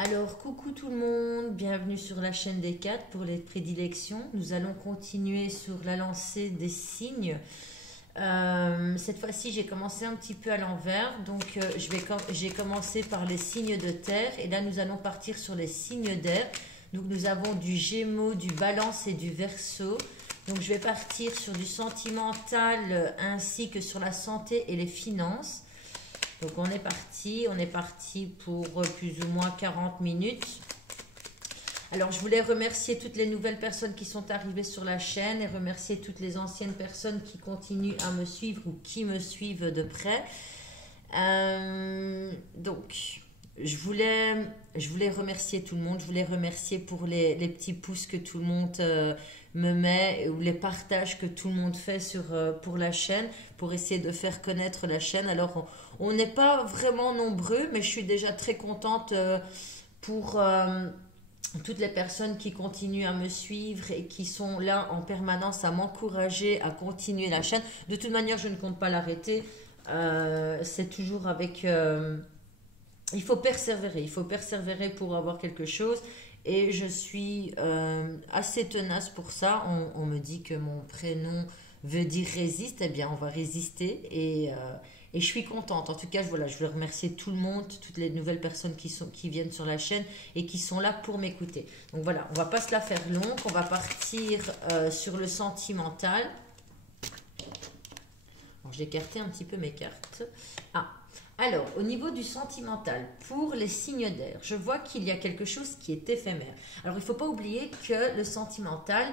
Alors, coucou tout le monde, bienvenue sur la chaîne des 4 pour les prédilections. Nous allons continuer sur la lancée des signes. Cette fois-ci, j'ai commencé un petit peu à l'envers. Donc, j'ai commencé par les signes de terre. Et là, nous allons partir sur les signes d'air. Donc, nous avons du Gémeaux, du Balance et du Verseau. Donc, je vais partir sur du sentimental ainsi que sur la santé et les finances. Donc on est parti pour plus ou moins 40 minutes. Alors je voulais remercier toutes les nouvelles personnes qui sont arrivées sur la chaîne et remercier toutes les anciennes personnes qui continuent à me suivre ou qui me suivent de près. Donc je voulais remercier tout le monde, je voulais remercier pour les petits pouces que tout le monde me met ou les partages que tout le monde fait pour la chaîne, pour essayer de faire connaître la chaîne. Alors on n'est pas vraiment nombreux, mais je suis déjà très contente pour toutes les personnes qui continuent à me suivre et qui sont là en permanence à m'encourager à continuer la chaîne. De toute manière, je ne compte pas l'arrêter. C'est toujours avec... il faut persévérer pour avoir quelque chose. Et je suis assez tenace pour ça. On me dit que mon prénom veut dire résiste. Eh bien, on va résister. Et je suis contente. En tout cas, voilà, je veux remercier tout le monde, toutes les nouvelles personnes qui viennent sur la chaîne et qui sont là pour m'écouter. Donc voilà, on ne va pas se la faire longue. On va partir sur le sentimental. Bon, j'ai écarté un petit peu mes cartes. Alors, au niveau du sentimental, pour les signes d'air, je vois qu'il y a quelque chose qui est éphémère. Alors, il ne faut pas oublier que le sentimental,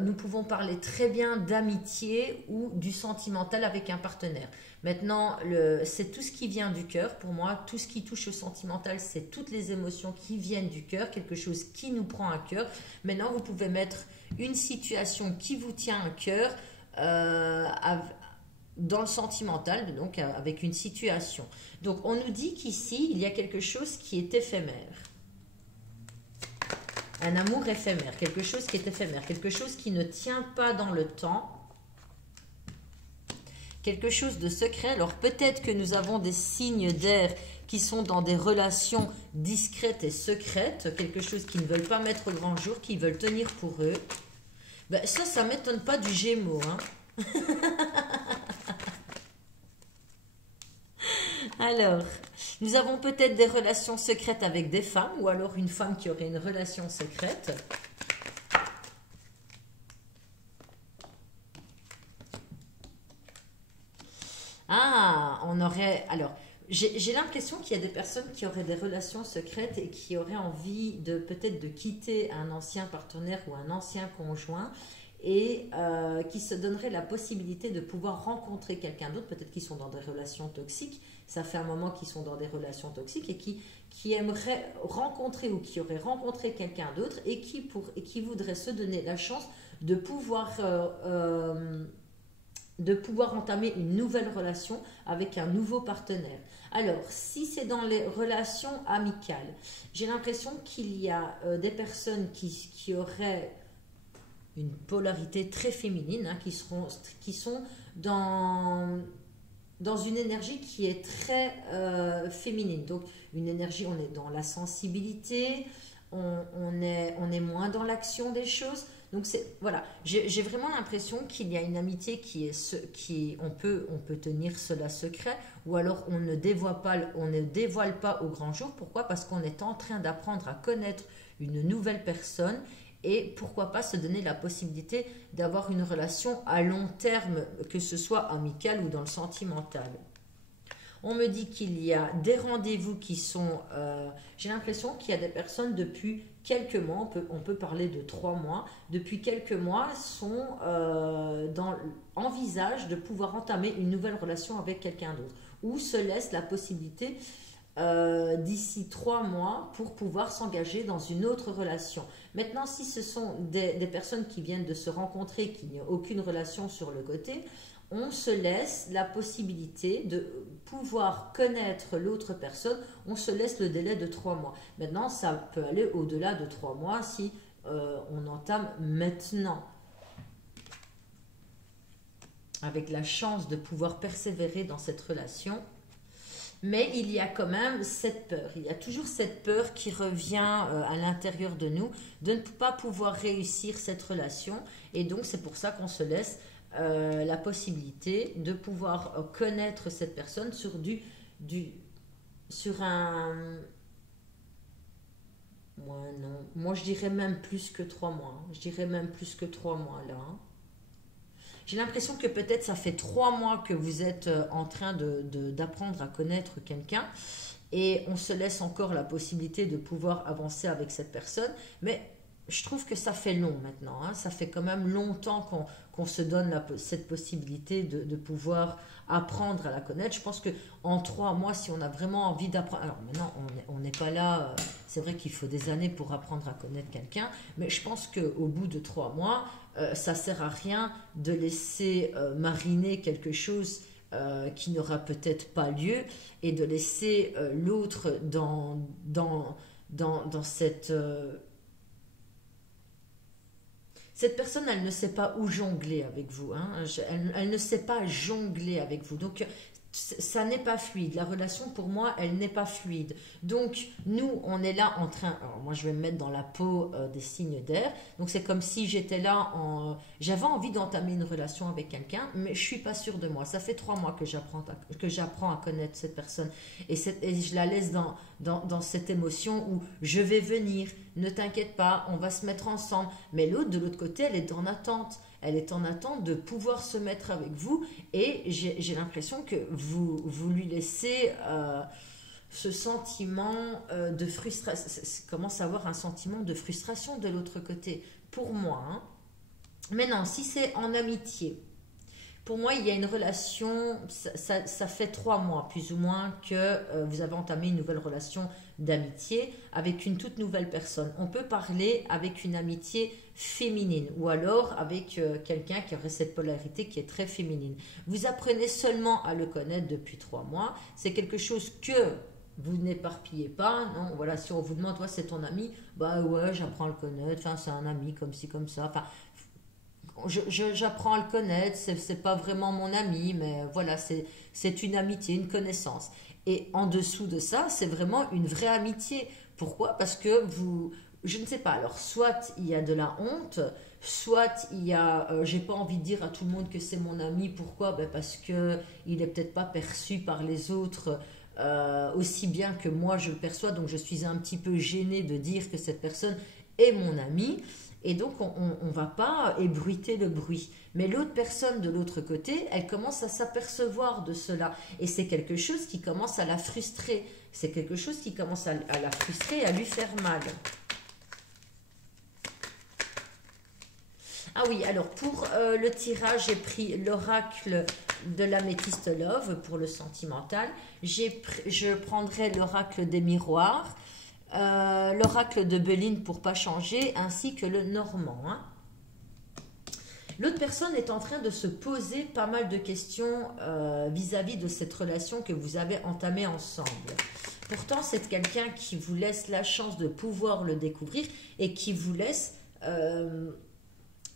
nous pouvons parler très bien d'amitié ou du sentimental avec un partenaire. Maintenant, c'est tout ce qui vient du cœur. Pour moi, tout ce qui touche au sentimental, c'est toutes les émotions qui viennent du cœur, quelque chose qui nous prend à cœur. Maintenant, vous pouvez mettre une situation qui vous tient à cœur dans le sentimental, donc avec une situation. Donc, on nous dit qu'ici, il y a quelque chose qui est éphémère. Un amour éphémère, quelque chose qui est éphémère, quelque chose qui ne tient pas dans le temps, quelque chose de secret. Alors, peut-être que nous avons des signes d'air qui sont dans des relations discrètes et secrètes, quelque chose qu'ils ne veulent pas mettre au grand jour, qu'ils veulent tenir pour eux. Ben, ça ne m'étonne pas du Gémeaux, hein. Alors, nous avons peut-être des relations secrètes avec des femmes ou alors une femme qui aurait une relation secrète. On aurait... Alors, j'ai l'impression qu'il y a des personnes qui auraient des relations secrètes et qui auraient envie de peut-être de quitter un ancien partenaire ou un ancien conjoint et qui se donneraient la possibilité de pouvoir rencontrer quelqu'un d'autre, peut-être qu'ils sont dans des relations toxiques, ça fait un moment qu'ils sont dans des relations toxiques et qui aimeraient rencontrer ou qui auraient rencontré quelqu'un d'autre et qui voudraient se donner la chance de pouvoir entamer une nouvelle relation avec un nouveau partenaire. Alors, si c'est dans les relations amicales, j'ai l'impression qu'il y a des personnes qui auraient une polarité très féminine, hein, qui sont dans une énergie qui est très féminine. Donc, une énergie, on est dans la sensibilité, on est moins dans l'action des choses. Donc, voilà, j'ai vraiment l'impression qu'il y a une amitié on peut tenir cela secret, ou alors on ne dévoile pas au grand jour. Pourquoi? Parce qu'on est en train d'apprendre à connaître une nouvelle personne. Et pourquoi pas se donner la possibilité d'avoir une relation à long terme, que ce soit amicale ou dans le sentimental. On me dit qu'il y a des rendez-vous qui sont... j'ai l'impression qu'il y a des personnes depuis quelques mois, on peut parler de 3 mois, depuis quelques mois envisagent de pouvoir entamer une nouvelle relation avec quelqu'un d'autre. Ou se laissent la possibilité... d'ici 3 mois pour pouvoir s'engager dans une autre relation. Maintenant, si ce sont des personnes qui viennent de se rencontrer, qu'il n'y a aucune relation sur le côté, on se laisse la possibilité de pouvoir connaître l'autre personne, on se laisse le délai de 3 mois. Maintenant, ça peut aller au-delà de 3 mois si on entame maintenant. Avec la chance de pouvoir persévérer dans cette relation. Mais il y a quand même cette peur. Il y a toujours cette peur qui revient à l'intérieur de nous de ne pas pouvoir réussir cette relation. Et donc, c'est pour ça qu'on se laisse la possibilité de pouvoir connaître cette personne sur un... Moi, non. Moi, je dirais même plus que 3 mois. Hein. Je dirais même plus que 3 mois, là. Hein. J'ai l'impression que peut-être ça fait 3 mois que vous êtes en train d'apprendre à connaître quelqu'un et on se laisse encore la possibilité de pouvoir avancer avec cette personne. Mais je trouve que ça fait long maintenant. Hein. Ça fait quand même longtemps qu'on se donne cette possibilité de pouvoir apprendre à la connaître. Je pense qu'en 3 mois, si on a vraiment envie d'apprendre... Alors maintenant, on n'est pas là... c'est vrai qu'il faut des années pour apprendre à connaître quelqu'un, mais je pense qu'au bout de 3 mois, ça ne sert à rien de laisser mariner quelque chose qui n'aura peut-être pas lieu et de laisser l'autre dans cette... cette personne, elle ne sait pas où jongler avec vous. Hein. Elle ne sait pas jongler avec vous. Donc, ça n'est pas fluide. La relation, pour moi, elle n'est pas fluide. Donc, nous, on est là en train... Alors, moi, je vais me mettre dans la peau des signes d'air. Donc, c'est comme si j'étais là en... J'avais envie d'entamer une relation avec quelqu'un, mais je ne suis pas sûre de moi. Ça fait 3 mois que j'apprends à connaître cette personne. Et je la laisse dans cette émotion où je vais venir, ne t'inquiète pas, on va se mettre ensemble. Mais l'autre, de l'autre côté, elle est en attente. Elle est en attente de pouvoir se mettre avec vous et j'ai l'impression que vous lui laissez ce sentiment de frustration. Commence à avoir un sentiment de frustration de l'autre côté, pour moi. Hein. Maintenant, si c'est en amitié, pour moi, il y a une relation, ça fait 3 mois plus ou moins que vous avez entamé une nouvelle relation d'amitié avec une toute nouvelle personne. On peut parler avec une amitié féminine ou alors avec quelqu'un qui aurait cette polarité qui est très féminine. Vous apprenez seulement à le connaître depuis 3 mois. C'est quelque chose que vous n'éparpillez pas. Non, voilà, si on vous demande, toi, c'est ton ami, bah ouais, j'apprends à le connaître. Enfin, c'est un ami comme ci, comme ça. Enfin, j'apprends à le connaître, c'est pas vraiment mon ami, mais voilà, c'est une amitié, une connaissance. Et en dessous de ça, c'est vraiment une vraie amitié. Pourquoi? Parce que je ne sais pas, alors soit il y a de la honte, soit il y a, j'ai pas envie de dire à tout le monde que c'est mon ami. Pourquoi? Ben parce que il est peut-être pas perçu par les autres aussi bien que moi je le perçois, donc je suis un petit peu gênée de dire que cette personne est mon ami. Et donc, on ne va pas ébruiter le bruit. Mais l'autre personne de l'autre côté, elle commence à s'apercevoir de cela. Et c'est quelque chose qui commence à la frustrer. C'est quelque chose qui commence à la frustrer et à lui faire mal. Ah oui, alors pour le tirage, j'ai pris l'oracle de l'améthyste love pour le sentimental. Je prendrai l'oracle des miroirs. L'oracle de Béline pour pas changer, ainsi que le normand. Hein. L'autre personne est en train de se poser pas mal de questions vis-à-vis de cette relation que vous avez entamée ensemble. Pourtant, c'est quelqu'un qui vous laisse la chance de pouvoir le découvrir et qui vous laisse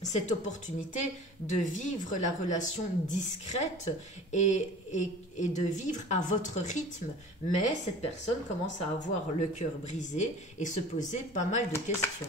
cette opportunité de vivre la relation discrète et de vivre à votre rythme. Mais cette personne commence à avoir le cœur brisé et se poser pas mal de questions.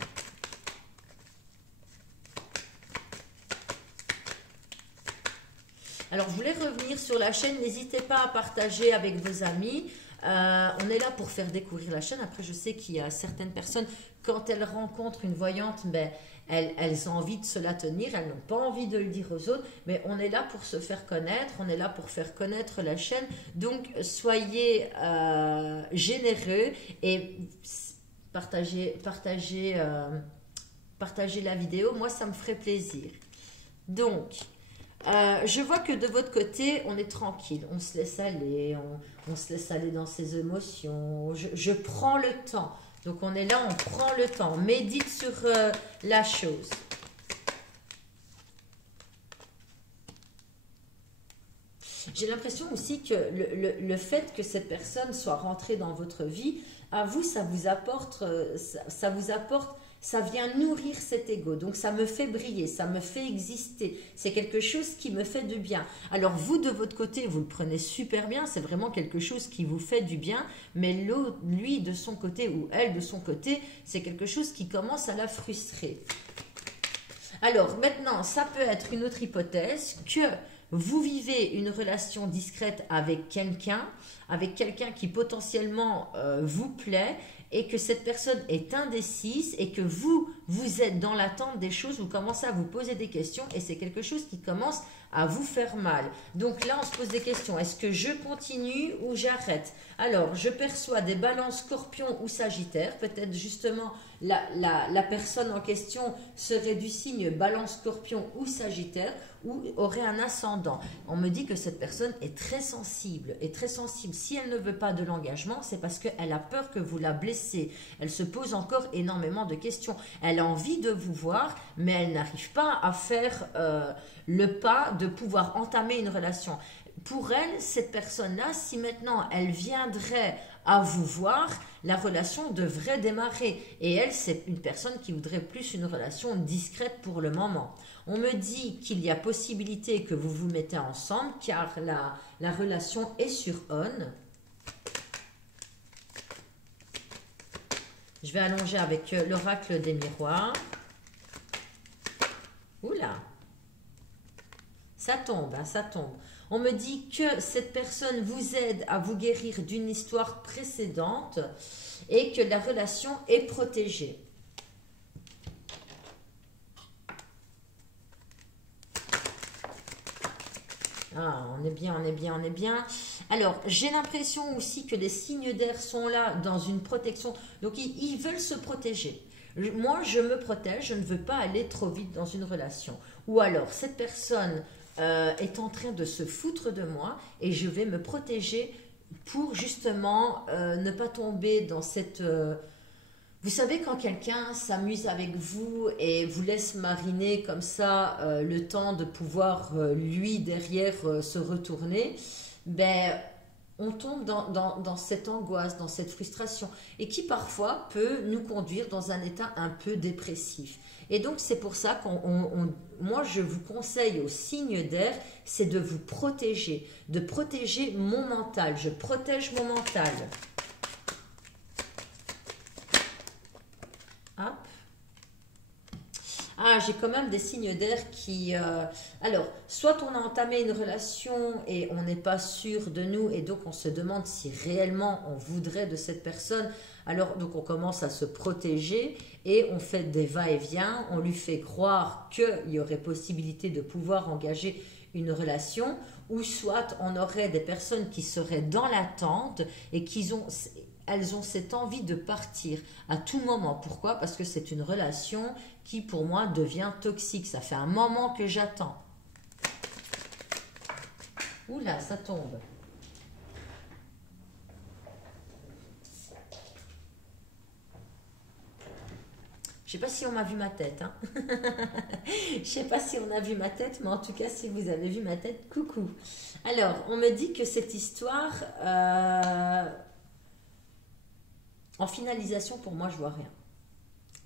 Alors, je voulais revenir sur la chaîne. N'hésitez pas à partager avec vos amis. On est là pour faire découvrir la chaîne. Après, je sais qu'il y a certaines personnes, quand elles rencontrent une voyante, ben, elles ont envie de se la tenir, elles n'ont pas envie de le dire aux autres, mais on est là pour se faire connaître, on est là pour faire connaître la chaîne. Donc, soyez généreux et partagez la vidéo. Moi, ça me ferait plaisir. Donc, je vois que de votre côté, on est tranquille, on se laisse aller, on se laisse aller dans ses émotions. Je prends le temps. Donc, on est là, on prend le temps, on médite sur la chose. J'ai l'impression aussi que le fait que cette personne soit rentrée dans votre vie, à vous, ça vous apporte ça vient nourrir cet ego. Donc ça me fait briller, ça me fait exister. C'est quelque chose qui me fait du bien. Alors vous, de votre côté, vous le prenez super bien. C'est vraiment quelque chose qui vous fait du bien. Mais lui, de son côté, ou elle, de son côté, c'est quelque chose qui commence à la frustrer. Alors maintenant, ça peut être une autre hypothèse que vous vivez une relation discrète avec quelqu'un qui potentiellement vous plaît et que cette personne est indécise et que vous êtes dans l'attente des choses, vous commencez à vous poser des questions et c'est quelque chose qui commence à vous faire mal. Donc là, on se pose des questions. Est-ce que je continue ou j'arrête? Alors, je perçois des balances scorpion ou sagittaire. Peut-être justement, la personne en question serait du signe balance scorpion ou sagittaire ou aurait un ascendant. On me dit que cette personne est très sensible. Si elle ne veut pas de l'engagement, c'est parce qu'elle a peur que vous la blessez. Elle se pose encore énormément de questions. Elle a envie de vous voir, mais elle n'arrive pas à faire le pas de pouvoir entamer une relation. Pour elle, cette personne-là, si maintenant elle viendrait à vous voir, la relation devrait démarrer. Et elle, c'est une personne qui voudrait plus une relation discrète pour le moment. On me dit qu'il y a possibilité que vous vous mettez ensemble car la relation est sur on. Je vais allonger avec l'oracle des miroirs. Oula! Ça tombe, hein, ça tombe. On me dit que cette personne vous aide à vous guérir d'une histoire précédente et que la relation est protégée. Ah, on est bien, on est bien, on est bien. Alors, j'ai l'impression aussi que les signes d'air sont là dans une protection. Donc, ils veulent se protéger. Moi, je me protège, je ne veux pas aller trop vite dans une relation. Ou alors, cette personne est en train de se foutre de moi et je vais me protéger pour justement ne pas tomber dans cette... Vous savez, quand quelqu'un s'amuse avec vous et vous laisse mariner comme ça le temps de pouvoir, lui, derrière, se retourner, ben, on tombe dans cette angoisse, dans cette frustration et qui parfois peut nous conduire dans un état un peu dépressif. Et donc, c'est pour ça moi, je vous conseille aux signes d'air, c'est de vous protéger, de protéger mon mental. Je protège mon mental. Hop. Ah, j'ai quand même des signes d'air qui... Alors, soit on a entamé une relation et on n'est pas sûr de nous et donc on se demande si réellement on voudrait de cette personne. Alors, donc on commence à se protéger et on fait des va-et-vient. On lui fait croire qu'il y aurait possibilité de pouvoir engager une relation ou soit on aurait des personnes qui seraient dans l'attente et elles ont cette envie de partir à tout moment. Pourquoi? Parce que c'est une relation qui, pour moi, devient toxique. Ça fait un moment que j'attends. Oula, ça tombe. Je ne sais pas si on m'a vu ma tête. Hein. Je ne sais pas si on a vu ma tête, mais en tout cas, si vous avez vu ma tête, coucou. Alors, on me dit que cette histoire... En finalisation, pour moi, je vois rien.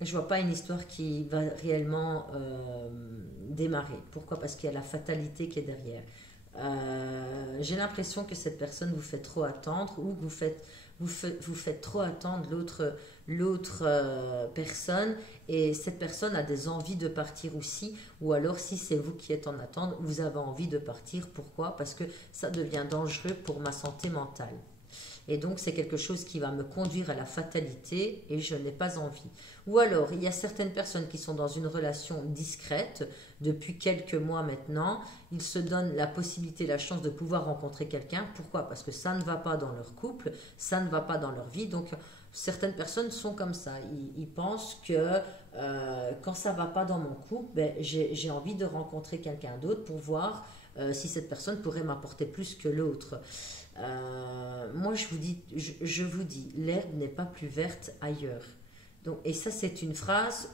Je vois pas une histoire qui va réellement démarrer. Pourquoi? Parce qu'il y a la fatalité qui est derrière. J'ai l'impression que cette personne vous fait trop attendre ou que vous faites trop attendre l'autre personne et cette personne a des envies de partir aussi ou alors si c'est vous qui êtes en attente, vous avez envie de partir. Pourquoi? Parce que ça devient dangereux pour ma santé mentale. Et donc, c'est quelque chose qui va me conduire à la fatalité et je n'ai pas envie. Ou alors, il y a certaines personnes qui sont dans une relation discrète depuis quelques mois maintenant. Ils se donnent la possibilité, la chance de pouvoir rencontrer quelqu'un. Pourquoi? Parce que ça ne va pas dans leur couple, ça ne va pas dans leur vie. Donc, certaines personnes sont comme ça. Ils pensent que quand ça ne va pas dans mon couple, ben, j'ai envie de rencontrer quelqu'un d'autre pour voir si cette personne pourrait m'apporter plus que l'autre. Moi, je vous dis, l'herbe n'est pas plus verte ailleurs. Donc, et ça, c'est une phrase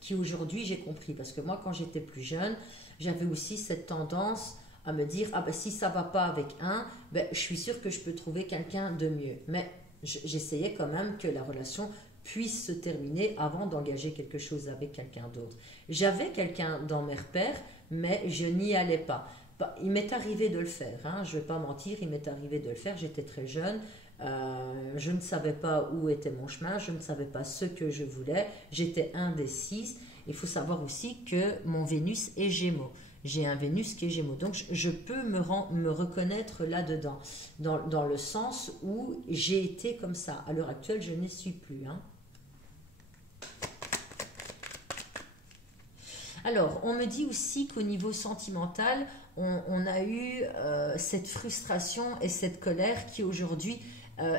qui aujourd'hui j'ai compris. Parce que moi, quand j'étais plus jeune, j'avais aussi cette tendance à me dire, ah ben si ça va pas avec un, ben, je suis sûre que je peux trouver quelqu'un de mieux. Mais j'essayais quand même que la relation puisse se terminer avant d'engager quelque chose avec quelqu'un d'autre. J'avais quelqu'un dans mes repères, mais je n'y allais pas. Il m'est arrivé de le faire, hein, je ne vais pas mentir, il m'est arrivé de le faire, j'étais très jeune, je ne savais pas où était mon chemin, je ne savais pas ce que je voulais, j'étais indécise. Il faut savoir aussi que mon Vénus est Gémeaux. J'ai un Vénus qui est Gémeaux. Donc, je peux me reconnaître là-dedans, dans le sens où j'ai été comme ça. À l'heure actuelle, je n'y suis plus. Hein. Alors, on me dit aussi qu'au niveau sentimental, on a eu cette frustration et cette colère qui aujourd'hui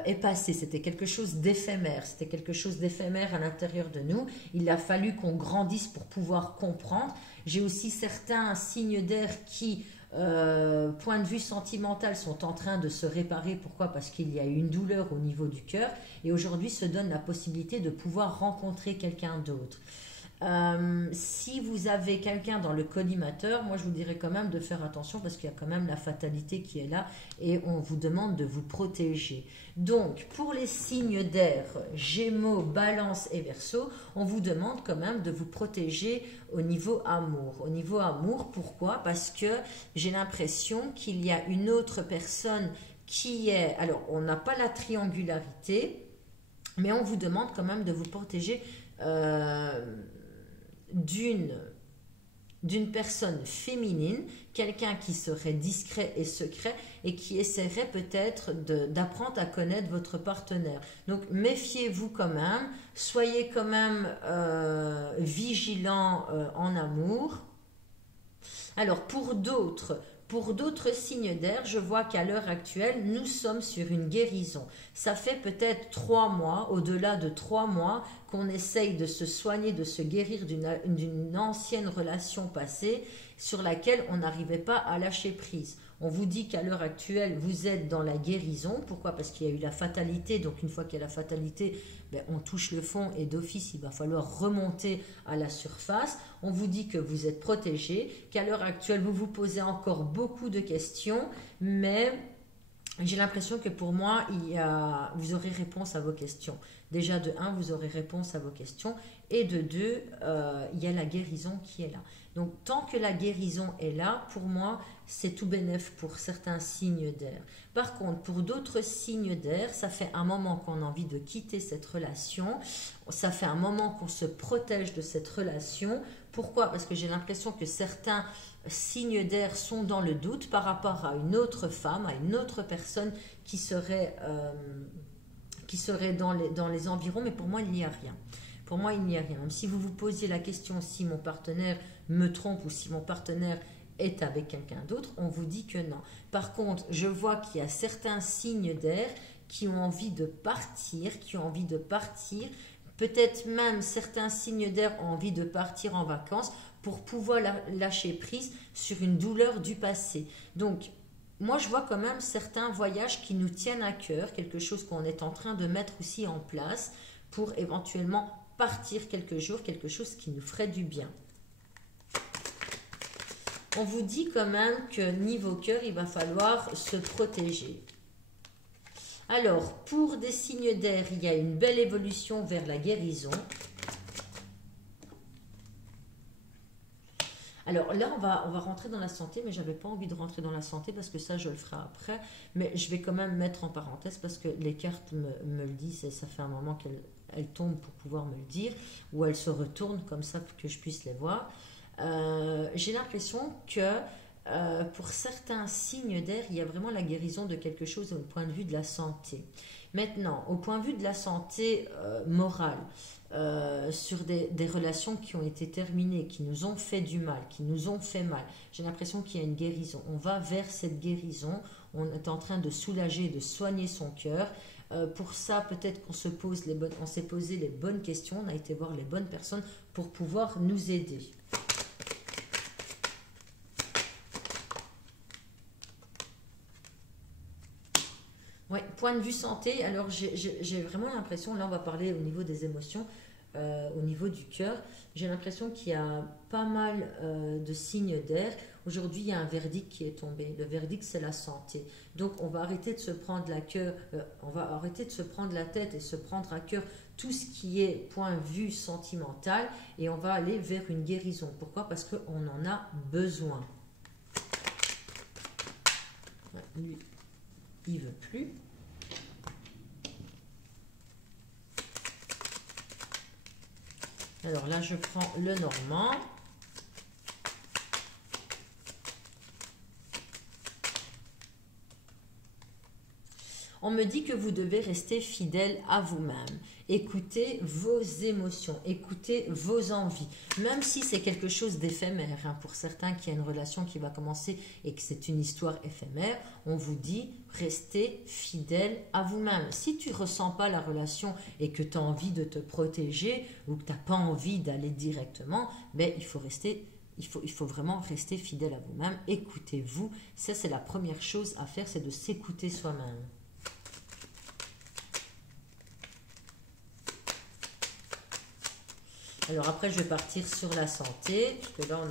est passée. C'était quelque chose d'éphémère. C'était quelque chose d'éphémère à l'intérieur de nous. Il a fallu qu'on grandisse pour pouvoir comprendre. J'ai aussi certains signes d'air qui, point de vue sentimental, sont en train de se réparer. Pourquoi? Parce qu'il y a eu une douleur au niveau du cœur et aujourd'hui se donne la possibilité de pouvoir rencontrer quelqu'un d'autre. Si vous avez quelqu'un dans le collimateur, moi je vous dirais quand même de faire attention parce qu'il y a quand même la fatalité qui est là et on vous demande de vous protéger. Donc pour les signes d'air, Gémeaux, Balance et Verseau, on vous demande quand même de vous protéger au niveau amour. Au niveau amour, pourquoi? Parce que j'ai l'impression qu'il y a une autre personne qui est... Alors on n'a pas la triangularité, mais on vous demande quand même de vous protéger d'une personne féminine, quelqu'un qui serait discret et secret et qui essaierait peut-être d'apprendre à connaître votre partenaire. Donc méfiez-vous quand même, soyez quand même vigilants en amour. Alors pour d'autres signes d'air, je vois qu'à l'heure actuelle, nous sommes sur une guérison. Ça fait peut-être 3 mois, au-delà de 3 mois, qu'on essaye de se soigner, de se guérir d'une ancienne relation passée sur laquelle on n'arrivait pas à lâcher prise. On vous dit qu'à l'heure actuelle, vous êtes dans la guérison. Pourquoi? Parce qu'il y a eu la fatalité. Donc une fois qu'il y a la fatalité, on touche le fond et d'office, il va falloir remonter à la surface. On vous dit que vous êtes protégé, qu'à l'heure actuelle, vous vous posez encore beaucoup de questions, mais j'ai l'impression que pour moi, vous aurez réponse à vos questions. Déjà de 1, vous aurez réponse à vos questions et de 2, il y a la guérison qui est là. Donc tant que la guérison est là, pour moi, c'est tout bénef pour certains signes d'air. Par contre, pour d'autres signes d'air, ça fait un moment qu'on a envie de quitter cette relation, ça fait un moment qu'on se protège de cette relation. Pourquoi? Parce que j'ai l'impression que certains signes d'air sont dans le doute par rapport à une autre femme, à une autre personne qui serait dans les environs, mais pour moi, il n'y a rien. Pour moi, il n'y a rien. Même si vous vous posiez la question si mon partenaire me trompe ou si mon partenaire est avec quelqu'un d'autre, on vous dit que non. Par contre, je vois qu'il y a certains signes d'air qui ont envie de partir, Peut-être même certains signes d'air ont envie de partir en vacances pour pouvoir lâcher prise sur une douleur du passé. Donc, moi, je vois quand même certains voyages qui nous tiennent à cœur, quelque chose qu'on est en train de mettre aussi en place pour éventuellement partir quelques jours, quelque chose qui nous ferait du bien. On vous dit quand même que niveau cœur, il va falloir se protéger. Alors, pour des signes d'air, il y a une belle évolution vers la guérison. Alors là, on va rentrer dans la santé, mais je n'avais pas envie de rentrer dans la santé parce que ça, je le ferai après. Mais je vais quand même mettre en parenthèse parce que les cartes me le disent et ça fait un moment qu'elles tombent pour pouvoir me le dire ou elles se retournent comme ça pour que je puisse les voir. J'ai l'impression que pour certains signes d'air, il y a vraiment la guérison de quelque chose au point de vue de la santé. Maintenant, au point de vue de la santé morale, sur des relations qui ont été terminées, qui nous ont fait du mal, qui nous ont fait mal, j'ai l'impression qu'il y a une guérison. On va vers cette guérison, on est en train de soulager, de soigner son cœur. Pour ça, peut-être qu'on s'est posé les bonnes questions, on a été voir les bonnes personnes pour pouvoir nous aider. Ouais, point de vue santé, alors j'ai vraiment l'impression, là on va parler au niveau des émotions, au niveau du cœur. J'ai l'impression qu'il y a pas mal de signes d'air. Aujourd'hui, il y a un verdict qui est tombé. Le verdict, c'est la santé. Donc, on va arrêter de se prendre on va arrêter de se prendre la tête et se prendre à cœur tout ce qui est point de vue sentimental et on va aller vers une guérison. Pourquoi? Parce qu'on en a besoin. Lui, il veut plus. Alors là, je prends le normand. On me dit que vous devez rester fidèle à vous-même. Écoutez vos émotions, écoutez vos envies. Même si c'est quelque chose d'éphémère, hein, pour certains qui a une relation qui va commencer et que c'est une histoire éphémère, on vous dit restez fidèle à vous-même. Si tu ne ressens pas la relation et que tu as envie de te protéger ou que tu n'as pas envie d'aller directement, ben, il faut vraiment rester fidèle à vous-même. Écoutez-vous. Ça, c'est la première chose à faire, c'est de s'écouter soi-même. Alors après, je vais partir sur la santé, parce que là,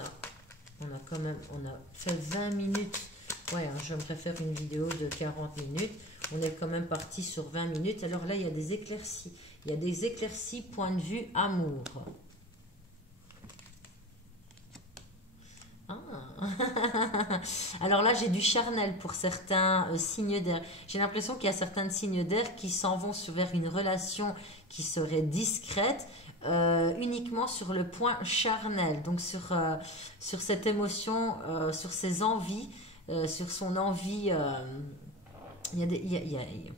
on a fait 20 minutes. Ouais, hein, je préfère une vidéo de 40 minutes. On est quand même parti sur 20 minutes. Alors là, il y a des éclaircies. Il y a des éclaircies point de vue amour. Ah. Alors là, j'ai du charnel pour certains signes d'air. J'ai l'impression qu'il y a certains signes d'air qui s'en vont vers une relation qui serait discrète, uniquement sur le point charnel, donc sur cette émotion, sur ses envies, sur son envie.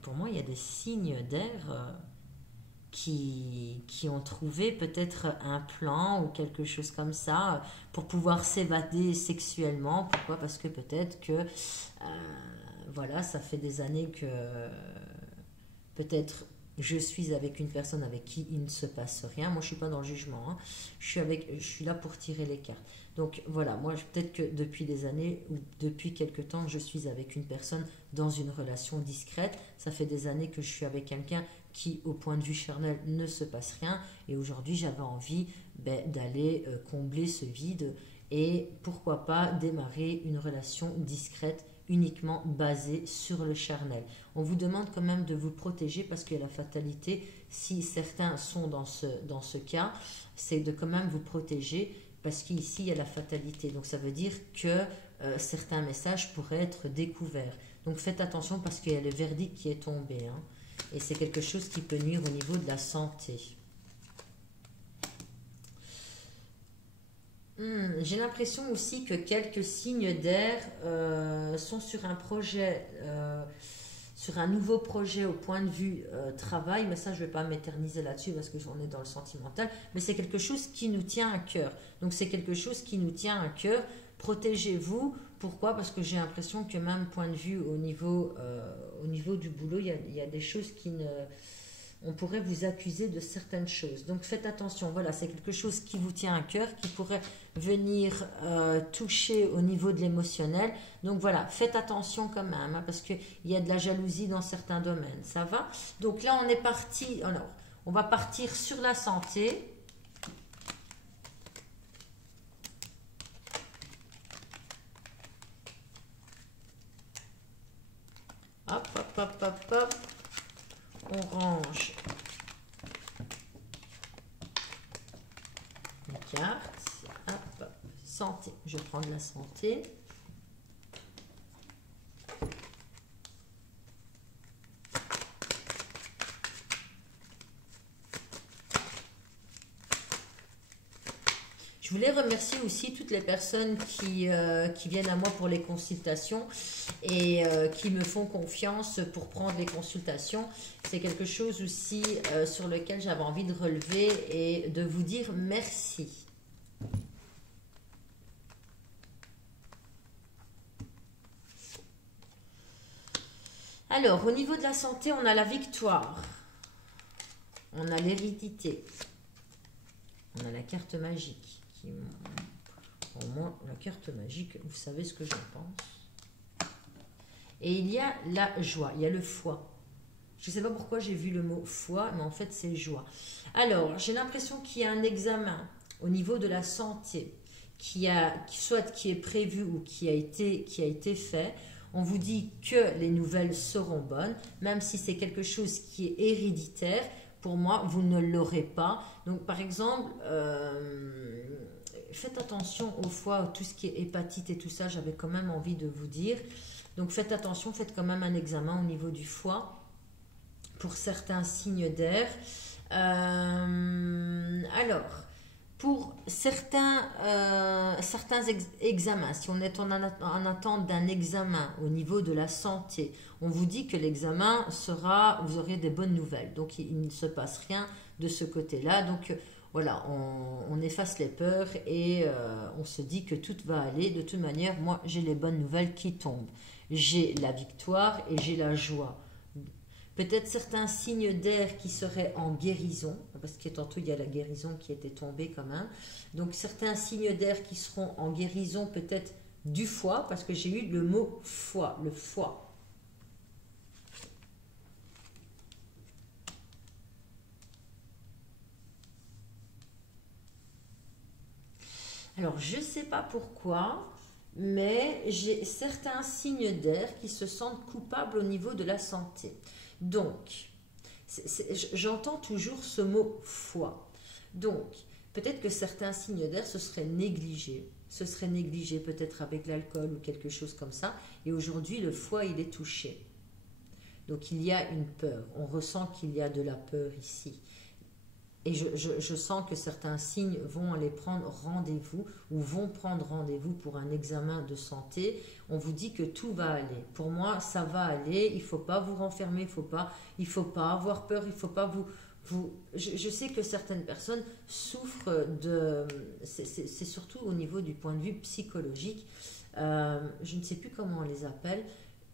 Pour moi, il y a des signes d'air qui ont trouvé peut-être un plan ou quelque chose comme ça pour pouvoir s'évader sexuellement. Pourquoi? Parce que peut-être que voilà, ça fait des années que peut-être je suis avec une personne avec qui il ne se passe rien. Moi, je ne suis pas dans le jugement. Hein. Je suis là pour tirer les cartes. Donc, voilà. Moi, peut-être que depuis des années ou depuis quelque temps, je suis avec une personne dans une relation discrète. Ça fait des années que je suis avec quelqu'un qui, au point de vue charnel, ne se passe rien. Et aujourd'hui, j'avais envie d'aller combler ce vide et pourquoi pas démarrer une relation discrète uniquement basée sur le charnel. On vous demande quand même de vous protéger parce qu'il y a la fatalité. Si certains sont dans ce cas, c'est de quand même vous protéger parce qu'ici, il y a la fatalité. Donc, ça veut dire que certains messages pourraient être découverts. Donc, faites attention parce qu'il y a le verdict qui est tombé. Hein, et c'est quelque chose qui peut nuire au niveau de la santé. J'ai l'impression aussi que quelques signes d'air sont sur un projet, sur un nouveau projet au point de vue travail, mais ça je ne vais pas m'éterniser là-dessus parce que j'en ai dans le sentimental, mais c'est quelque chose qui nous tient à cœur. Donc c'est quelque chose qui nous tient à cœur. Protégez-vous. Pourquoi? Parce que j'ai l'impression que même point de vue au niveau du boulot, il y a des choses qui ne... On pourrait vous accuser de certaines choses. Donc faites attention, voilà, c'est quelque chose qui vous tient à cœur, qui pourrait venir toucher au niveau de l'émotionnel. Donc voilà, faites attention quand même, hein, parce qu'il y a de la jalousie dans certains domaines, ça va? Donc là, on est parti, alors, on va partir sur la santé. Hop, hop, hop, hop, hop. On range les cartes. Hop, santé. Je prends de la santé. Je voulais remercier aussi toutes les personnes qui viennent à moi pour les consultations et qui me font confiance pour prendre les consultations. C'est quelque chose aussi sur lequel j'avais envie de relever et de vous dire merci. Alors, au niveau de la santé, on a la victoire. On a l'hérédité. On a la carte magique. Pour moi, la carte magique, vous savez ce que j'en pense. Et il y a la joie, il y a le foie. Je ne sais pas pourquoi j'ai vu le mot foi, mais en fait c'est joie. Alors, j'ai l'impression qu'il y a un examen au niveau de la santé soit qui est prévu ou qui a été fait. On vous dit que les nouvelles seront bonnes, même si c'est quelque chose qui est héréditaire. Pour moi, vous ne l'aurez pas. Donc, par exemple, faites attention au foie, tout ce qui est hépatite et tout ça, j'avais quand même envie de vous dire. Donc, faites attention, faites quand même un examen au niveau du foie pour certains signes d'air. Alors, pour certains examens, si on est en attente d'un examen au niveau de la santé, on vous dit que l'examen sera, vous aurez des bonnes nouvelles. Donc, il ne se passe rien de ce côté-là. Donc, voilà, on efface les peurs et on se dit que tout va aller. De toute manière, moi, j'ai les bonnes nouvelles qui tombent. J'ai la victoire et j'ai la joie. Peut-être certains signes d'air qui seraient en guérison, parce que tantôt il y a la guérison qui était tombée quand même. Donc certains signes d'air qui seront en guérison peut-être du foie, parce que j'ai eu le mot foie, le foie. Alors je ne sais pas pourquoi, mais j'ai certains signes d'air qui se sentent coupables au niveau de la santé. Donc, j'entends toujours ce mot foi. Donc, peut-être que certains signes d'air se seraient négligés. Se seraient négligés peut-être avec l'alcool ou quelque chose comme ça. Et aujourd'hui, le foie, il est touché. Donc, il y a une peur. On ressent qu'il y a de la peur ici. Et je sens que certains signes vont aller prendre rendez-vous ou vont prendre rendez-vous pour un examen de santé. On vous dit que tout va aller. Pour moi, ça va aller. Il ne faut pas vous renfermer. Il faut pas avoir peur. Il faut pas je sais que certaines personnes souffrent de... C'est surtout au niveau du point de vue psychologique. Je ne sais plus comment on les appelle.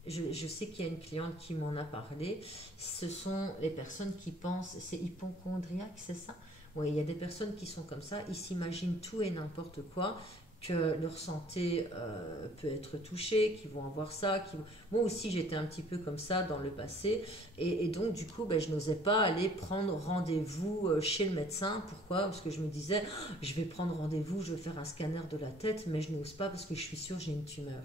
Je sais qu'il y a une cliente qui m'en a parlé. Ce sont les personnes qui pensent, c'est hypochondriaque, c'est ça? Oui, il y a des personnes qui sont comme ça, ils s'imaginent tout et n'importe quoi, que leur santé peut être touchée, qu'ils vont avoir ça. Moi aussi, j'étais un petit peu comme ça dans le passé. Et donc, du coup, je n'osais pas aller prendre rendez-vous chez le médecin. Pourquoi? Parce que je me disais, je vais prendre rendez-vous, je vais faire un scanner de la tête, mais je n'ose pas parce que je suis sûre que j'ai une tumeur.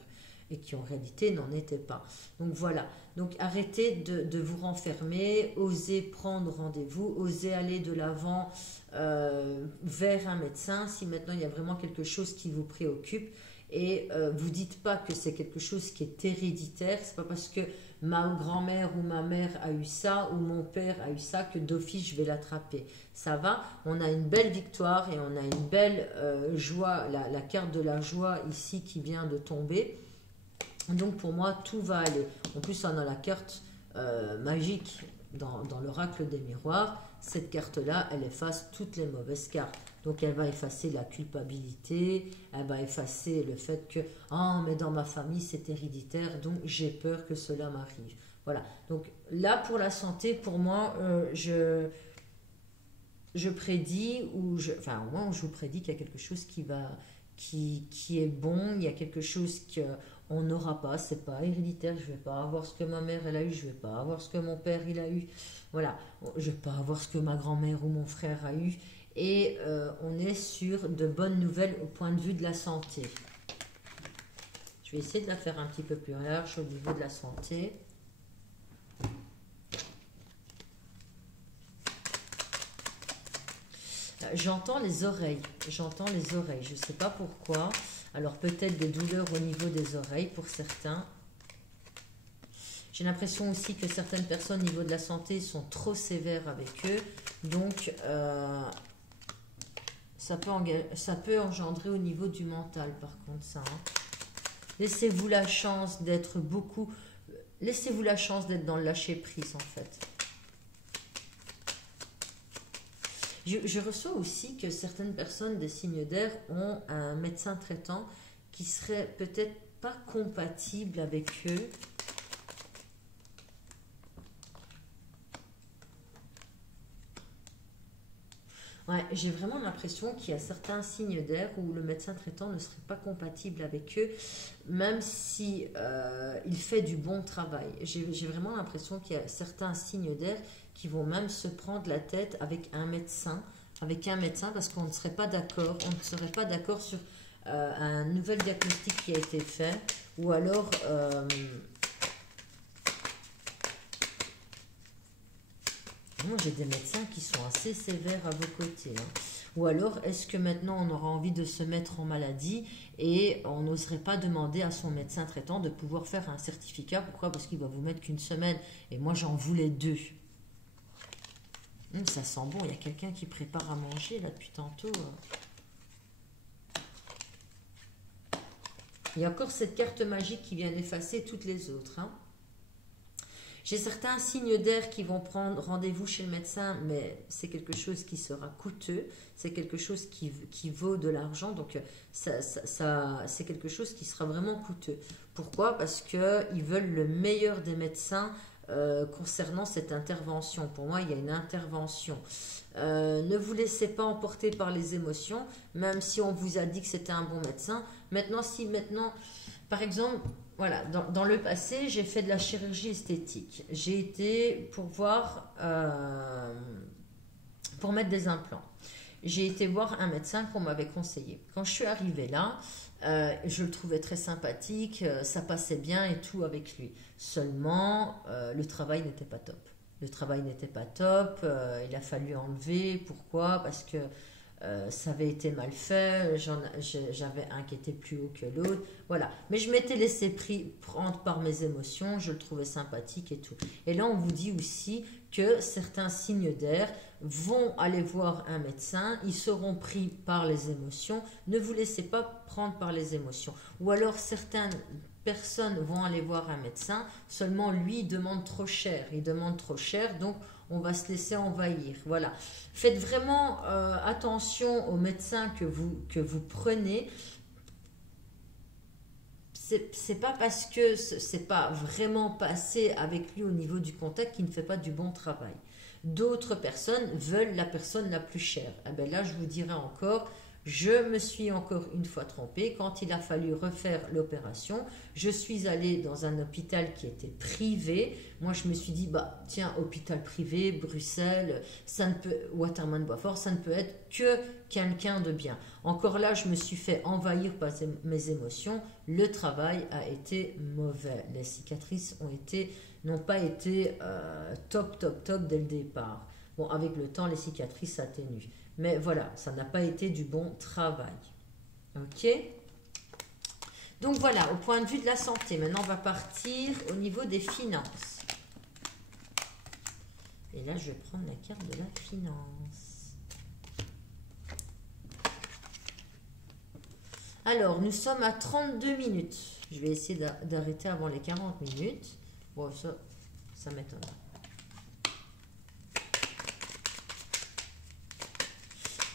Et qui en réalité n'en était pas. Donc voilà, donc arrêtez de vous renfermer, osez prendre rendez-vous, osez aller de l'avant vers un médecin si maintenant il y a vraiment quelque chose qui vous préoccupe. Et vous dites pas que c'est quelque chose qui est héréditaire, c'est pas parce que ma grand-mère ou ma mère a eu ça ou mon père a eu ça que d'office je vais l'attraper. Ça va, on a une belle victoire et on a une belle joie, la carte de la joie ici qui vient de tomber. Donc pour moi, tout va aller. En plus, on a la carte magique dans l'oracle des miroirs. Cette carte-là, elle efface toutes les mauvaises cartes. Donc elle va effacer la culpabilité, elle va effacer le fait que « Ah, mais dans ma famille, c'est héréditaire, donc j'ai peur que cela m'arrive. » Voilà. Donc là, pour la santé, pour moi, je prédis, enfin au moins je vous prédis qu'il y a quelque chose qui est bon, il y a quelque chose qu'on n'aura pas, c'est pas héréditaire, je vais pas avoir ce que ma mère elle a eu, je vais pas avoir ce que mon père il a eu, voilà, je vais pas avoir ce que ma grand-mère ou mon frère a eu, et on est sur de bonnes nouvelles au point de vue de la santé. Je vais essayer de la faire un petit peu plus large au niveau de la santé. J'entends les oreilles, je ne sais pas pourquoi. Alors peut-être des douleurs au niveau des oreilles pour certains. J'ai l'impression aussi que certaines personnes au niveau de la santé sont trop sévères avec eux. Donc ça peut engendrer au niveau du mental par contre ça. Laissez-vous la chance d'être laissez-vous la chance d'être dans le lâcher prise en fait. Je reçois aussi que certaines personnes des signes d'air ont un médecin traitant qui serait peut-être pas compatible avec eux. Ouais, j'ai vraiment l'impression qu'il y a certains signes d'air où le médecin traitant ne serait pas compatible avec eux, même si il fait du bon travail. J'ai vraiment l'impression qu'il y a certains signes d'air qui vont même se prendre la tête avec un médecin parce qu'on ne serait pas d'accord, on ne serait pas d'accord sur un nouvel diagnostic qui a été fait, ou alors moi, j'ai des médecins qui sont assez sévères à vos côtés, hein. Ou alors, est-ce que maintenant on aura envie de se mettre en maladie et on n'oserait pas demander à son médecin traitant de pouvoir faire un certificat? Pourquoi? Parce qu'il va vous mettre qu'une semaine. Et moi, j'en voulais 2. Ça sent bon. Il y a quelqu'un qui prépare à manger là depuis tantôt. Il y a encore cette carte magique qui vient effacer toutes les autres, hein. J'ai certains signes d'air qui vont prendre rendez-vous chez le médecin, mais c'est quelque chose qui sera coûteux, c'est quelque chose qui vaut de l'argent, donc c'est quelque chose qui sera vraiment coûteux. Pourquoi? Parce qu'ils veulent le meilleur des médecins concernant cette intervention. Pour moi, il y a une intervention. Ne vous laissez pas emporter par les émotions, même si on vous a dit que c'était un bon médecin. Maintenant, par exemple, voilà, dans le passé, j'ai fait de la chirurgie esthétique. J'ai été pour voir, pour mettre des implants. J'ai été voir un médecin qu'on m'avait conseillé. Quand je suis arrivée là, je le trouvais très sympathique, ça passait bien et tout avec lui. Seulement, le travail n'était pas top. Le travail n'était pas top, il a fallu enlever. Pourquoi? Parce que ça avait été mal fait, j'avais un qui était plus haut que l'autre, voilà. Mais je m'étais laissé prendre par mes émotions, je le trouvais sympathique et tout. Et là, on vous dit aussi que certains signes d'air vont aller voir un médecin, ils seront pris par les émotions, ne vous laissez pas prendre par les émotions. Ou alors, certaines personnes vont aller voir un médecin, seulement lui, il demande trop cher, donc on va se laisser envahir. Voilà. Faites vraiment attention aux médecins que vous prenez. C'est pas parce que c'est pas vraiment passé avec lui au niveau du contact qu'il ne fait pas du bon travail. D'autres personnes veulent la personne la plus chère. Eh bien là, je vous dirais encore, je me suis encore une fois trompée. Quand il a fallu refaire l'opération, je suis allée dans un hôpital qui était privé. Moi, je me suis dit, bah tiens, hôpital privé, Bruxelles, Waterman-Boisfort, ça ne peut être que quelqu'un de bien. Encore là, je me suis fait envahir par mes émotions. Le travail a été mauvais. Les cicatrices n'ont pas été top dès le départ. Bon, avec le temps, les cicatrices s'atténuent. Mais voilà, ça n'a pas été du bon travail. Ok? Donc voilà, au point de vue de la santé. Maintenant, on va partir au niveau des finances. Et là, je vais prendre la carte de la finance. Alors, nous sommes à 32 minutes. Je vais essayer d'arrêter avant les 40 minutes. Bon, ça m'étonne.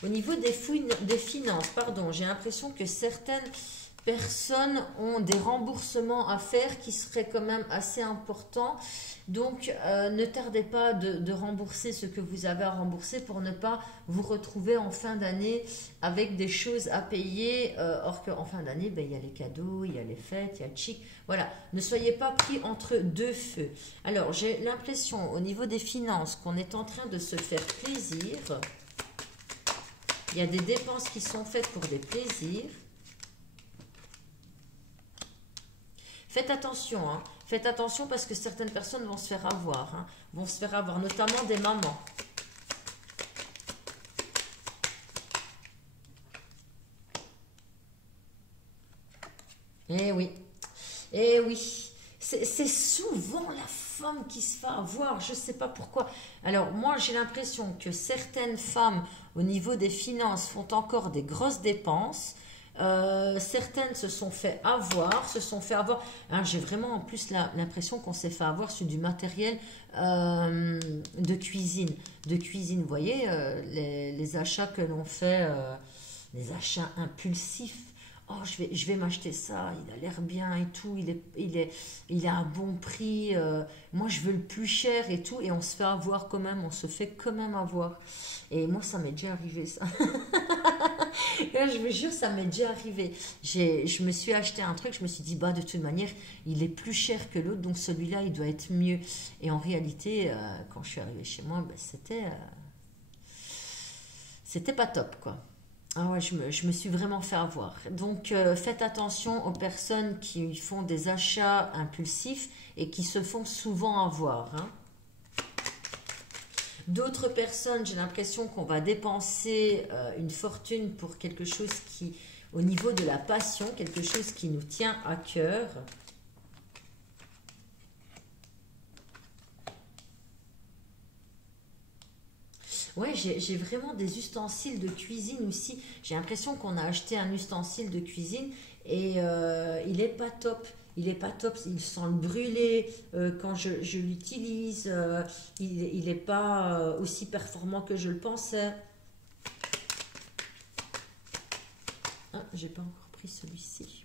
Au niveau des finances, pardon, j'ai l'impression que certaines personnes ont des remboursements à faire qui seraient quand même assez importants. Donc, ne tardez pas de rembourser ce que vous avez à rembourser pour ne pas vous retrouver en fin d'année avec des choses à payer. Or qu'en fin d'année, ben, il y a les cadeaux, il y a les fêtes, il y a le chic. Voilà, ne soyez pas pris entre deux feux. Alors, j'ai l'impression au niveau des finances qu'on est en train de se faire plaisir. Il y a des dépenses qui sont faites pour des plaisirs. Faites attention, hein. Faites attention parce que certaines personnes vont se faire avoir, hein. Vont se faire avoir, notamment des mamans. Eh oui, eh oui. C'est souvent la femme qui se fait avoir, je ne sais pas pourquoi. Alors moi j'ai l'impression que certaines femmes au niveau des finances font encore des grosses dépenses. Certaines se sont fait avoir, hein, j'ai vraiment en plus l'impression qu'on s'est fait avoir sur du matériel de cuisine. Vous voyez, les achats que l'on fait, les achats impulsifs. oh, je vais m'acheter ça, il a l'air bien et tout, il a un bon prix, moi je veux le plus cher et tout, et on se fait avoir quand même, on se fait quand même avoir. Et moi, ça m'est déjà arrivé, ça. Et là, je vous jure, ça m'est déjà arrivé. Je me suis acheté un truc, je me suis dit, bah, de toute manière, il est plus cher que l'autre, donc celui-là, il doit être mieux. Et en réalité, quand je suis arrivée chez moi, ben, c'était pas top, quoi. Ah ouais, je me suis vraiment fait avoir. Donc, faites attention aux personnes qui font des achats impulsifs et qui se font souvent avoir, hein. D'autres personnes, j'ai l'impression qu'on va dépenser une fortune pour quelque chose qui, au niveau de la passion, quelque chose qui nous tient à cœur. Ouais, j'ai vraiment des ustensiles de cuisine aussi. J'ai l'impression qu'on a acheté un ustensile de cuisine et il est pas top. Il est pas top, il sent le brûler quand je l'utilise. Il n'est pas aussi performant que je le pensais. Ah, j'ai pas encore pris celui-ci.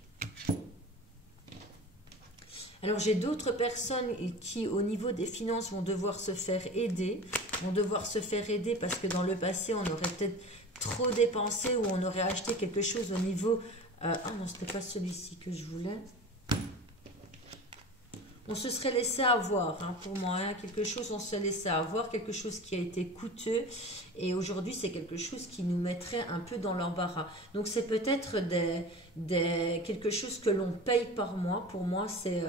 Alors j'ai d'autres personnes qui au niveau des finances vont devoir se faire aider. Vont devoir se faire aider parce que dans le passé on aurait peut-être trop dépensé ou on aurait acheté quelque chose au niveau... ah non, c'était pas celui-ci que je voulais. On se serait laissé avoir, hein, pour moi, hein, quelque chose, on se laissait avoir, quelque chose qui a été coûteux, et aujourd'hui, c'est quelque chose qui nous mettrait un peu dans l'embarras. Donc, c'est peut-être quelque chose que l'on paye par mois. Pour moi, c'est,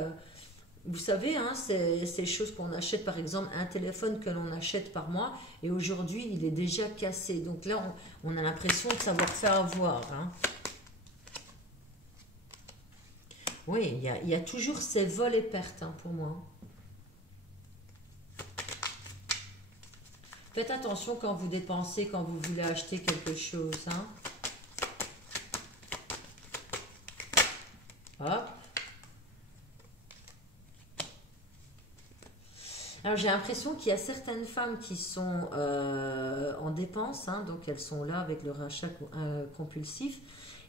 vous savez, hein, c'est ces choses qu'on achète, par exemple, un téléphone que l'on achète par mois, et aujourd'hui, il est déjà cassé. Donc là, on a l'impression de savoir faire avoir, hein. Oui, il y a toujours ces vols et pertes, hein, pour moi. Faites attention quand vous dépensez, quand vous voulez acheter quelque chose, hein. Hop. Alors j'ai l'impression qu'il y a certaines femmes qui sont en dépense, hein, donc elles sont là avec leur achat compulsif.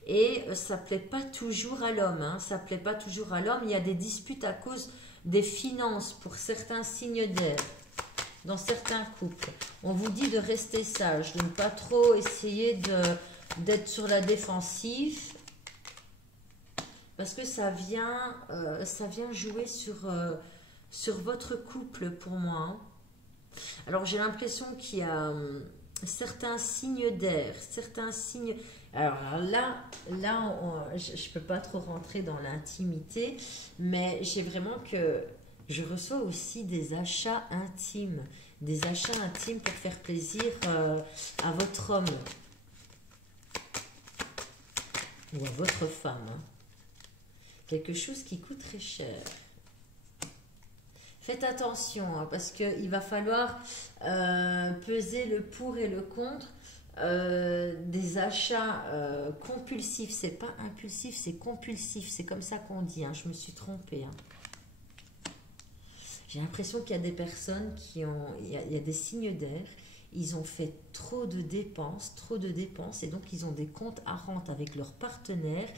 Et ça ne plaît pas toujours à l'homme, hein, ça plaît pas toujours à l'homme. Il y a des disputes à cause des finances pour certains signes d'air, dans certains couples. On vous dit de rester sage, de ne pas trop essayer d'être sur la défensive, parce que ça vient jouer sur votre couple pour moi, hein. Alors j'ai l'impression qu'il y a certains signes d'air, certains signes... Alors là je ne peux pas trop rentrer dans l'intimité, mais j'ai vraiment que je reçois aussi des achats intimes pour faire plaisir à votre homme ou à votre femme, hein. Quelque chose qui coûte très cher. Faites attention, hein, parce qu'il va falloir peser le pour et le contre. Des achats compulsifs, c'est pas impulsif, c'est compulsif, c'est comme ça qu'on dit, hein, je me suis trompée, hein. J'ai l'impression qu'il y a des personnes il y a des signes d'air, ils ont fait trop de dépenses, et donc ils ont des comptes à rente avec leur partenaire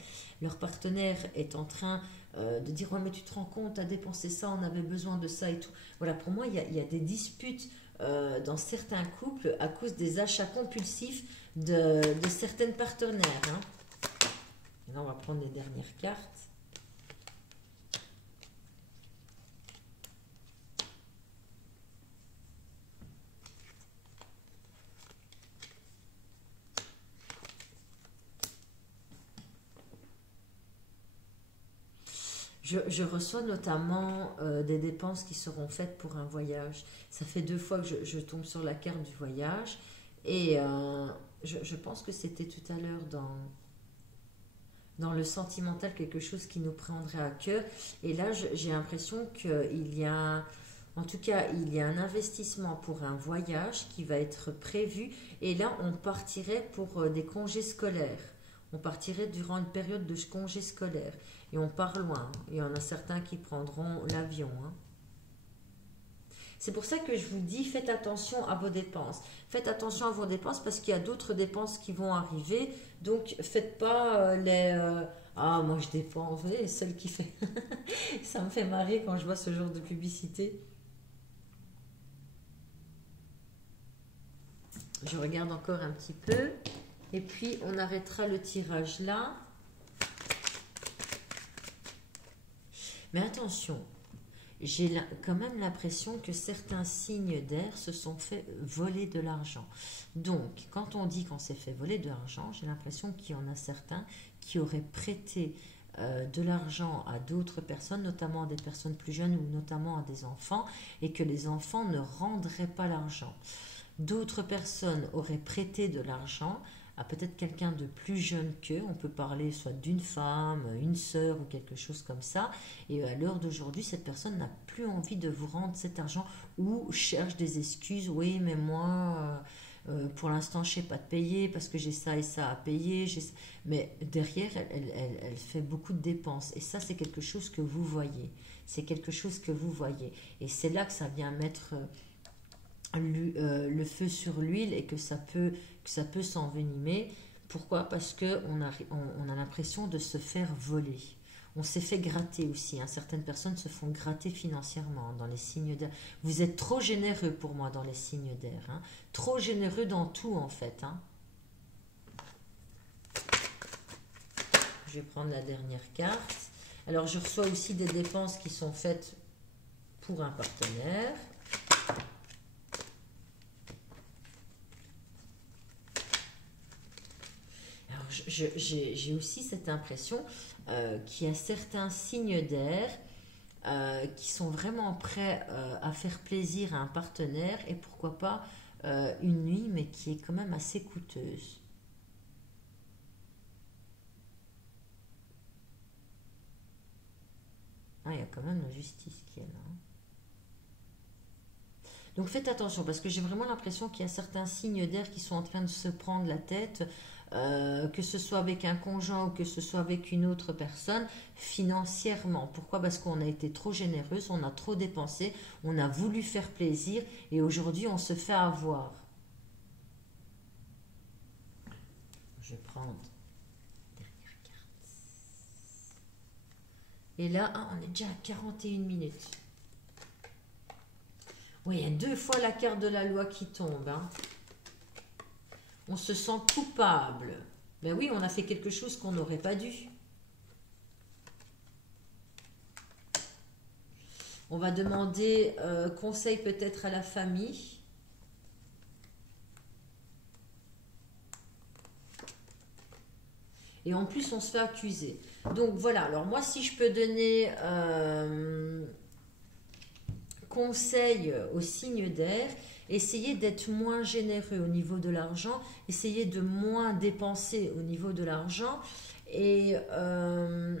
est en train de dire, ouais mais tu te rends compte, tu as dépensé ça, on avait besoin de ça et tout. Voilà, pour moi il y a des disputes dans certains couples à cause des achats compulsifs de certaines partenaires, hein. Là, on va prendre les dernières cartes. Je reçois notamment des dépenses qui seront faites pour un voyage. Ça fait 2 fois que je tombe sur la carte du voyage. Et je pense que c'était tout à l'heure dans le sentimental, quelque chose qui nous prendrait à cœur. Et là, j'ai l'impression qu'il y a... En tout cas, il y a un investissement pour un voyage qui va être prévu. Et là, on partirait pour des congés scolaires. On partirait durant une période de congés scolaires. Et on part loin. Il y en a certains qui prendront l'avion, hein. C'est pour ça que je vous dis, faites attention à vos dépenses. Faites attention à vos dépenses parce qu'il y a d'autres dépenses qui vont arriver. Donc, faites pas ah, moi je dépense. Vous voyez, celle qui fait... Ça me fait marrer quand je vois ce genre de publicité. Je regarde encore un petit peu. Et puis, on arrêtera le tirage là. Mais attention, j'ai quand même l'impression que certains signes d'air se sont fait voler de l'argent. Donc, quand on dit qu'on s'est fait voler de l'argent, j'ai l'impression qu'il y en a certains qui auraient prêté de l'argent à d'autres personnes, notamment à des personnes plus jeunes ou notamment à des enfants, et que les enfants ne rendraient pas l'argent. D'autres personnes auraient prêté de l'argent à peut-être quelqu'un de plus jeune qu'eux, on peut parler soit d'une femme, une sœur ou quelque chose comme ça, et à l'heure d'aujourd'hui, cette personne n'a plus envie de vous rendre cet argent ou cherche des excuses, oui mais moi, pour l'instant je ne sais pas te payer parce que j'ai ça et ça à payer, mais derrière elle fait beaucoup de dépenses, et ça c'est quelque chose que vous voyez, c'est quelque chose que vous voyez, et c'est là que ça vient mettre... le feu sur l'huile et que ça peut s'envenimer. Pourquoi? Parce qu'on on a l'impression de se faire voler. On s'est fait gratter aussi. Hein. Certaines personnes se font gratter financièrement dans les signes d'air. Vous êtes trop généreux pour moi dans les signes d'air. Hein. Trop généreux dans tout en fait. Hein. Je vais prendre la dernière carte. Alors je reçois aussi des dépenses qui sont faites pour un partenaire. J'ai aussi cette impression qu'il y a certains signes d'air qui sont vraiment prêts à faire plaisir à un partenaire, et pourquoi pas une nuit, mais qui est quand même assez coûteuse. Ah, il y a quand même la justice qui est là. Hein. Donc faites attention, parce que j'ai vraiment l'impression qu'il y a certains signes d'air qui sont en train de se prendre la tête, que ce soit avec un conjoint ou que ce soit avec une autre personne, financièrement. Pourquoi? Parce qu'on a été trop généreuse, on a trop dépensé, on a voulu faire plaisir, et aujourd'hui on se fait avoir. Je vais prendre la dernière carte. Et là, on est déjà à 41 minutes. Oui, il y a 2 fois la carte de la loi qui tombe. Hein. On se sent coupable. Ben oui, on a fait quelque chose qu'on n'aurait pas dû. On va demander conseil peut-être à la famille. Et en plus, on se fait accuser. Donc voilà, alors moi, si je peux donner... conseil aux signes d'air, essayez d'être moins généreux au niveau de l'argent, essayez de moins dépenser au niveau de l'argent, et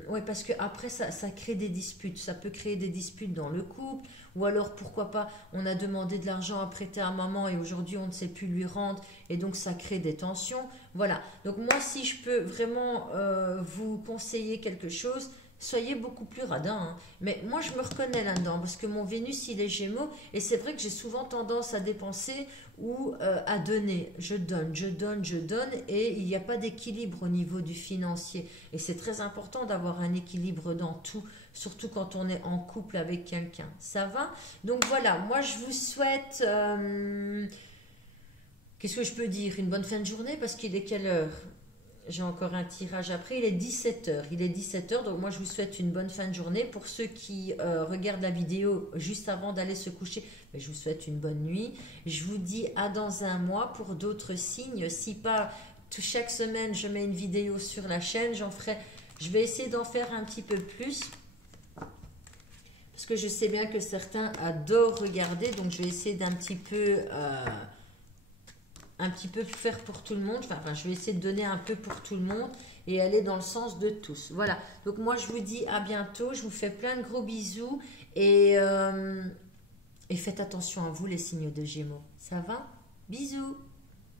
ouais, parce que après ça crée des disputes, ça peut créer des disputes dans le couple, ou alors pourquoi pas, on a demandé de l'argent à prêter à maman et aujourd'hui on ne sait plus lui rendre, et donc ça crée des tensions. Voilà, donc moi si je peux vraiment vous conseiller quelque chose, soyez beaucoup plus radin. Hein. Mais moi, je me reconnais là-dedans parce que mon Vénus, il est Gémeaux. Et c'est vrai que j'ai souvent tendance à dépenser ou à donner. Je donne, je donne, je donne. Et il n'y a pas d'équilibre au niveau du financier. Et c'est très important d'avoir un équilibre dans tout. Surtout quand on est en couple avec quelqu'un. Ça va? Donc voilà, moi, je vous souhaite... qu'est-ce que je peux dire? Une bonne fin de journée parce qu'il est quelle heure? J'ai encore un tirage après, il est 17h. Il est 17h, donc moi je vous souhaite une bonne fin de journée. Pour ceux qui regardent la vidéo juste avant d'aller se coucher, je vous souhaite une bonne nuit. Je vous dis à dans un mois pour d'autres signes. Si pas chaque semaine je mets une vidéo sur la chaîne, je vais essayer d'en faire un petit peu plus. Parce que je sais bien que certains adorent regarder, donc je vais essayer d'un petit peu... faire pour tout le monde, enfin je vais essayer de donner un peu pour tout le monde et aller dans le sens de tous. Voilà, donc moi je vous dis à bientôt, je vous fais plein de gros bisous et faites attention à vous les signes de Gémeaux. Ça va? Bisous!